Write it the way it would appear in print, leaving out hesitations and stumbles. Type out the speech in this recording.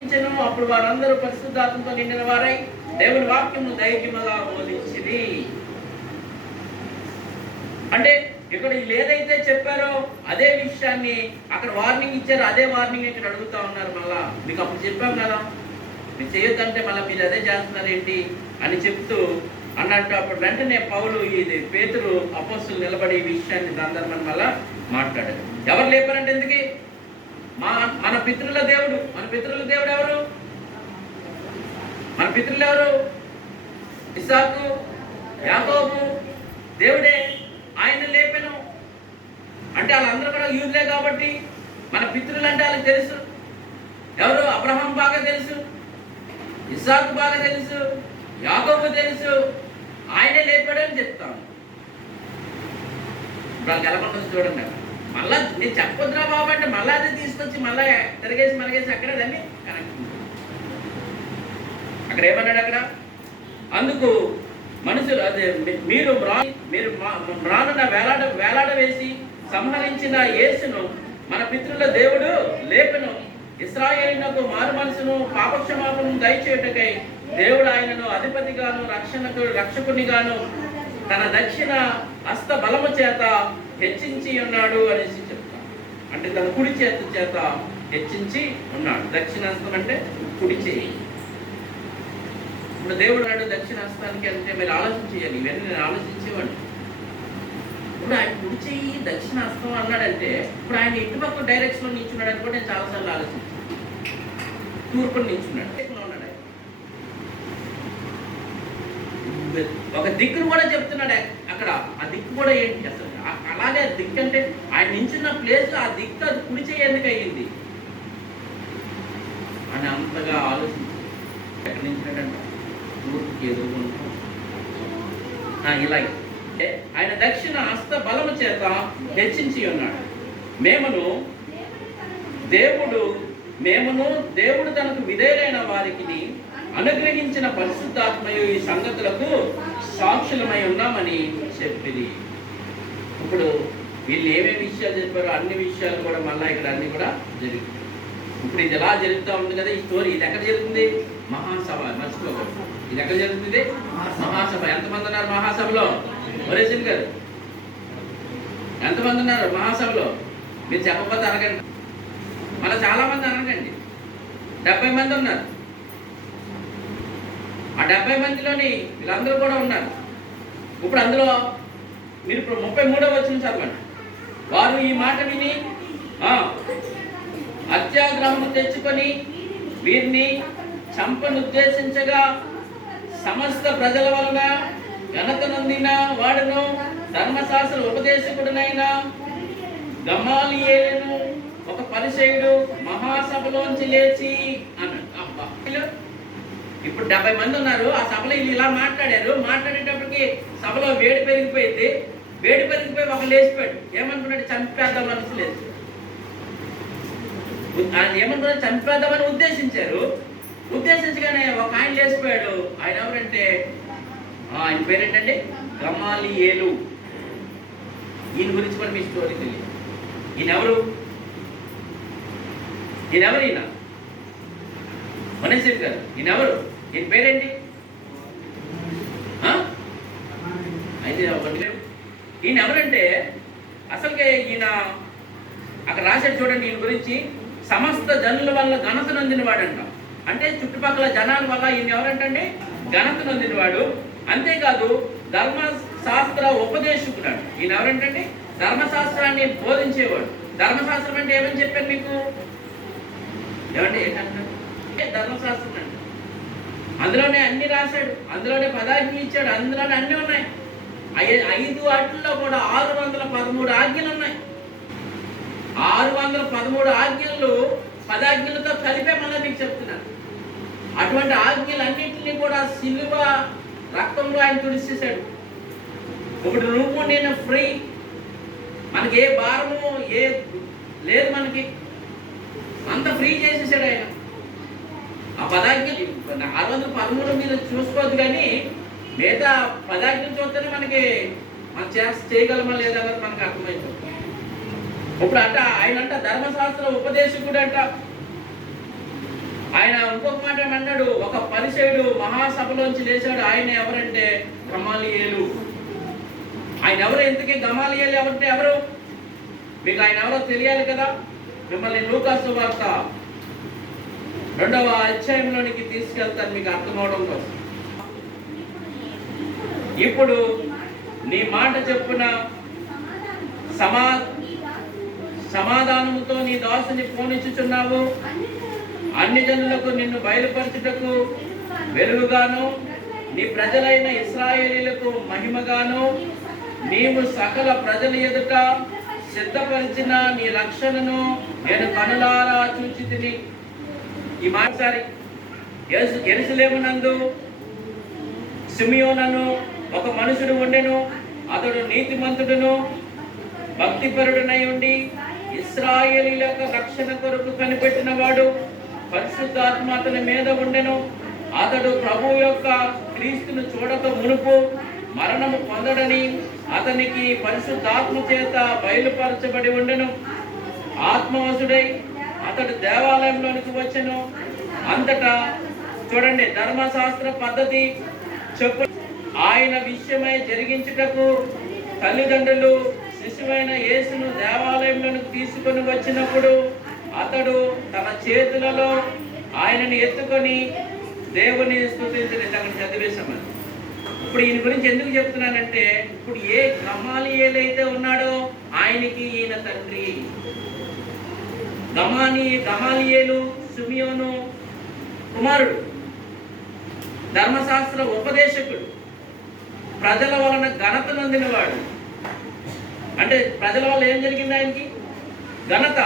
అప్పుడు వారందరూ పరిశుద్ధాత్మతో నిండిన వారై దేవుని వాక్యము ధైర్యముగా బోధించింది. అంటే ఇక్కడ వీళ్ళు ఏదైతే చెప్పారో అదే విషయాన్ని అక్కడ వార్నింగ్ ఇచ్చారో అదే వార్నింగ్ ఇక్కడ అడుగుతా ఉన్నారు. మళ్ళా మీకు అప్పుడు చెప్పాం కదా, మీరు చేయొద్దంటే మళ్ళీ మీరు అదే చేస్తున్నారు ఏంటి అని చెప్తూ అన్నట్టు అప్పుడు వెంటనే పౌలు ఇది పేతురు అపోస్తులు నిలబడి ఈ విషయాన్ని దాని మళ్ళా మాట్లాడారు. ఎవరు లేపారంటే ఎందుకు? మన పితృల దేవుడు. మన పితృల దేవుడు ఎవరు? మన పితృలు ఎవరు? ఇస్సాకు, యాకోబు దేవుడే. ఆయన లేపెను అంటే వాళ్ళందరూ కూడా యూదులే కాబట్టి మన పితృలు అంటే వాళ్ళకి తెలుసు. ఎవరు? అబ్రహాం బాగా తెలుసు, ఇస్సాకు బాగా తెలుసు, యాకోబు తెలుసు. ఆయనే లేపాడని చెప్తాను. ఇప్పుడు ఎలాగొంటుంది చూడండి. మళ్ళా నేను చెప్పొద్దురా బాబు అంటే మళ్ళీ అదే తీసుకొచ్చి మళ్ళీ తిరగేసి మరగేసి అక్కడే దాన్ని కనెక్ట్ అక్కడ ఏమన్నాడు అక్కడ? అందుకు మనుషులు అదే మీరు మ్రానున వేలాడ వేసి సంహరించిన యేసును మన పితృల దేవుడు లేపెను. ఇశ్రాయేలునకు మారు మనసును పాపక్షమాపణను దయచేయుటకై దేవుడు ఆయనను అధిపతిగాను రక్షకునిగాను తన దక్షిణ హస్త బలము చేత హెచ్చించి ఉన్నాడు అనేసి చెప్తాం. అంటే తన కుడి చేత హెచ్చించి ఉన్నాడు. దక్షిణాస్తం అంటే కుడి చేయి. ఇప్పుడు దేవుడు నాడు దక్షిణాస్తానికి అంటే మీరు ఆలోచించేయాలి. ఇవన్నీ నేను ఆలోచించేవాడిని. ఇప్పుడు ఆయన కుడి చేయి దక్షిణాస్తం అన్నాడంటే ఇప్పుడు ఆయన ఇటుపక్క డైరెక్షన్ లో నిల్చున్నాడని కూడా నేను చాలాసార్లు ఆలోచించాను. తూర్పుని నిల్చున్నాడు ఉన్నాడు. ఒక దిక్కును కూడా చెప్తున్నాడు అక్కడ. ఆ దిక్కు కూడా ఏంటి అసలు? అలాగే దిక్కు అంటే ఆయన నించున్న ప్లేస్ ఆ దిక్కు అది కుడి చేయి ఎందుకు అయ్యింది అని అంతగా ఆలోచించి ఎక్కడ నించున్నాడంట? తూర్పుకి ఎదుర్కొంటూ ఇలాగే ఆయన దక్షిణ హస్త బలము చేత హెచ్చించి ఉన్నాడు. దేవుడు తనకు విధేయులైన వారికి అనుగ్రహించిన పరిశుద్ధాత్మయు ఈ సంగతులకు సాక్షులమై ఉన్నామని చెప్పింది. ఇప్పుడు వీళ్ళు ఏమేమి విషయాలు చెప్పారో అన్ని విషయాలు కూడా మళ్ళీ ఇక్కడ అన్ని కూడా జరుగుతాయి. ఇప్పుడు ఇది ఎలా జరుగుతూ ఉంది కదా ఈ స్టోరీ. ఇది ఎక్కడ జరుగుతుంది? మహాసభ. మర్చిపోకూడదు. ఇది ఎక్కడ జరుగుతుంది? మహాసభ. ఎంతమంది ఉన్నారు మహాసభలో? ఒరేసిన్ గారు ఎంతమంది ఉన్నారు మహాసభలో? మీరు చెప్పకపోతే అనకండి. మళ్ళీ చాలా మంది అనకండి. 70 మంది ఉన్నారు. ఆ 70 మందిలోని వీళ్ళందరూ కూడా ఉన్నారు. ఇప్పుడు అందులో మీరు ఇప్పుడు 33వ వచనం చదవండి. వారు ఈ మాట విని అత్యాగ్రహము తెచ్చుకొని వీరిని చంపనుద్దేశించగా సమస్త ప్రజల వలన ఘనత నొందిన వాడును ధర్మశాస్త్ర ఉపదేశకుడునైన గమాలియేలును ఒక పరిసయ్యుడు మహాసభలోంచి లేచి అన్నాడు. ఇప్పుడు 70 మంది ఉన్నారు. ఆ సభలో వీళ్ళు ఇలా మాట్లాడారు. మాట్లాడేటప్పటికి సభలో వేడి పెరిగిపోయింది. వేడి పెరిగిపోయి ఒక లేచిపోయాడు. ఏమనుకున్నాడు? చంపేద్దాం మనసు లేదు. ఆయన ఏమనుకున్నాడు? చంపేద్దామని ఉద్దేశించారు. ఉద్దేశించగానే ఒక ఆయన లేచిపోయాడు. ఆయన ఎవరంటే ఆయన పేరేంటండి? గమాలియేలు. ఈయన గురించి కూడా మీ స్టోరీ తెలియదు. ఈయనెవరు? ఈయన మనీష్ గారు. ఈయనెవరు? ఈయన పేరేంటి? అయితే ఈయన ఎవరంటే అసలుకే ఈయన అక్కడ రాశాడు చూడండి. ఈయన గురించి సమస్త జనుల వల్ల ఘనత నొందినవాడంట. అంటే చుట్టుపక్కల జనాల వల్ల ఈయన ఎవరంటండి? ఘనత నొందినవాడు. అంతేకాదు ధర్మశాస్త్ర ఉపదేశకుడు. ఈయన ఎవరంటండి? ధర్మశాస్త్రాన్ని బోధించేవాడు. ధర్మశాస్త్రం అంటే ఏమని చెప్పాను మీకు? ఏమంటే ఏంటంటే ధర్మశాస్త్రం అండి. అందులోనే అన్ని రాశాడు. అందులోనే పదాజ్ఞలు ఇచ్చాడు. అందులోనే అన్నీ ఉన్నాయి. 5 వాటిల్లో కూడా 613 ఆజ్ఞలు ఉన్నాయి. 613 ఆజ్ఞలు పదాజ్ఞలతో కలిపే మళ్ళీ మీకు చెప్తున్నాను. అటువంటి ఆజ్ఞలన్నింటినీ కూడా సిలువ రక్తంలో ఆయన తుడిచేశాడు. ఇప్పుడు నువ్వు నేను ఫ్రీ. మనకి ఏ భారము ఏ లేదు. మనకి అంత ఫ్రీ చేసేసాడు ఆయన. ఆ పదాజ్ఞలు 613 మీరు చూసుకోవద్దు, కానీ మిగతా పదాజ్ఞలు చూస్తేనే మనకి మనం చేయగలమా లేదన్నది మనకు అర్థమైపోతుంది. ఇప్పుడు ఆయన ధర్మశాస్త్ర ఉపదేశకుడు అంట. ఆయన ఇంకొక మాట అన్నాడు, ఒక పరిసయుడు మహాసభలోంచి లేచాడు. ఆయన ఎవరంటే గమాలియేలు. ఆయన ఎవరు? ఎందుకే గమాలియేలు ఎవరంటే ఎవరు? మీకు ఆయన ఎవరో తెలియాలి కదా. మిమ్మల్ని లూకా సువార్త 2వ అధ్యాయంలోనికి తీసుకెళ్తాను మీకు అర్థమవడం కోసం. ఇప్పుడు నీ మాట చెప్పున సమాధానముతో నీ దాసుని పోనిచ్చుచున్నావు. అన్ని జనులకు నిన్ను బయలుపరచుటకు వెలుగుగాను, నీ ప్రజలైన ఇశ్రాయేలీయులకు మహిమగాను, నీవు సకల ప్రజల ఎదుట సిద్ధపరిచిన నీ రక్షణను నేను కనులారా చూచితిని. ఈ మాటసారి యెరూషలేమునందు సిమియోనను ఒక మనుషుడు ఉండెను. అతడు నీతిమంతుడును భక్తిపరుడునై ఉండి ఇశ్రాయేలీయుల యొక్క రక్షణ కొరకు కనిపెట్టిన వాడు. పరిశుద్ధాత్మ అతని మీద ఉండెను. అతడు ప్రభువు యొక్క క్రీస్తును చూడక మునుపు మరణము పొందడని అతనికి పరిశుద్ధాత్మ చేత బయలుపరచబడి ఉండెను. ఆత్మవశుడై అతడు దేవాలయంలోనికి వచ్చెను. అంతటా చూడండి, ధర్మశాస్త్ర పద్ధతి చెప్పు ఆయన విషయమై జరిగించుటకు తల్లిదండ్రులు శిశువైన యేసును దేవాలయంలోనికి తీసుకొని వచ్చినప్పుడు అతడు తన చేతులలో ఆయనని ఎత్తుకొని దేవుని స్తుతించిన. అక్కడ చదివేశామని. ఇప్పుడు ఈయన గురించి ఎందుకు చెప్తున్నానంటే, ఇప్పుడు ఏ గమాలియేలు అయితే ఉన్నాడో ఆయనకి ఈయన తండ్రి. గమాలియేలు సిమియోను కుమారుడు, ధర్మశాస్త్ర ఉపదేశకుడు, ప్రజల వలన ఘనత నొందినవాడు. అంటే ప్రజల వల్ల ఏం జరిగింది? ఆయనకి ఘనత.